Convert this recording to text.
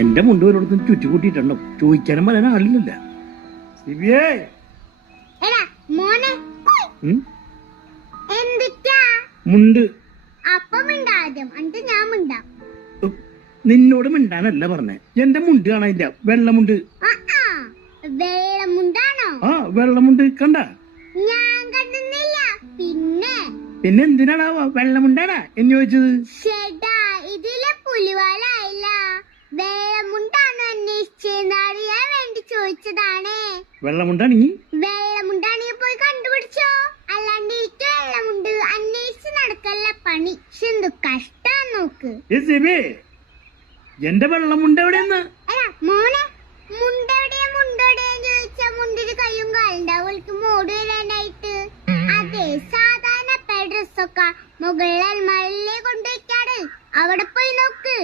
എന്റെ മുണ്ട് ഒരിടത്തും ചുറ്റിക്കൂട്ടിയിട്ടുണ്ടോ ചോദിക്കാനും പറയാൻ ആളില്ല. മുണ്ട് നിന്നോട് മിണ്ടാനല്ല പറഞ്ഞേ. എന്റെ മുണ്ട് കാണാനില്ല. വെള്ളമുണ്ട്. ആ വെള്ളമുണ്ട് കണ്ട. പിന്നെ എന്തിനാണ് വെള്ളമുണ്ടാടാ എന്ന് ചോദിച്ചത്? വെള്ളമുണ്ടാണീ പോയി കണ്ടുപിടിച്ചോ. അല്ലാണ്ട് വെള്ളമുണ്ട് അന്വേഷിച്ച് നടക്കല്ല പണി. എന്ത് കഷ്ടാ നോക്ക്. എന്റെ വെള്ളമുണ്ട് എവിടെയെന്ന് മോനെ മുണ്ടെവിടെയാന്ന് ചോദിച്ചാ മുണ്ടിന് കയ്യും കാലുണ്ടാവും മോട് വരാനായിട്ട്. അതെ സാധാരണ ഡ്രസ്സൊക്കെ മുകളിൽ അൽമാരിലേ കൊണ്ടുവയ്ക്കാറ്. അവിടെ പോയി നോക്ക്.